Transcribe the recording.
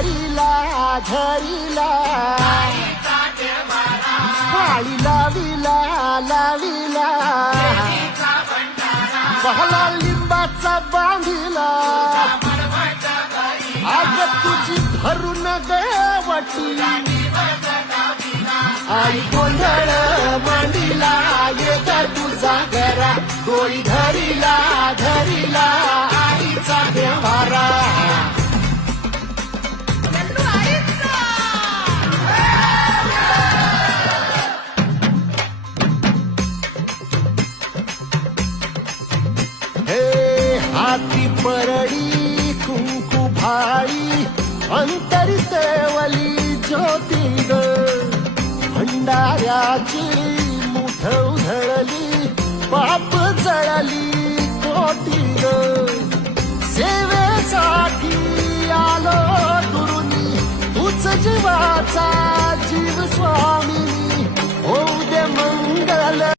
घरीला घरीला काळी लाविला लाविला. पहला लिंबाचा बांधिला. आज तुझी भरून देवटी. आई गोंधळ मांडिला ये तुझा घरा गोळी धरिला धरिला. हाती परडी कुंकू भाळी अंतरी सेवली ज्योती ग. भंडाऱ्याची मुठ उधळली पाप जळली कोटी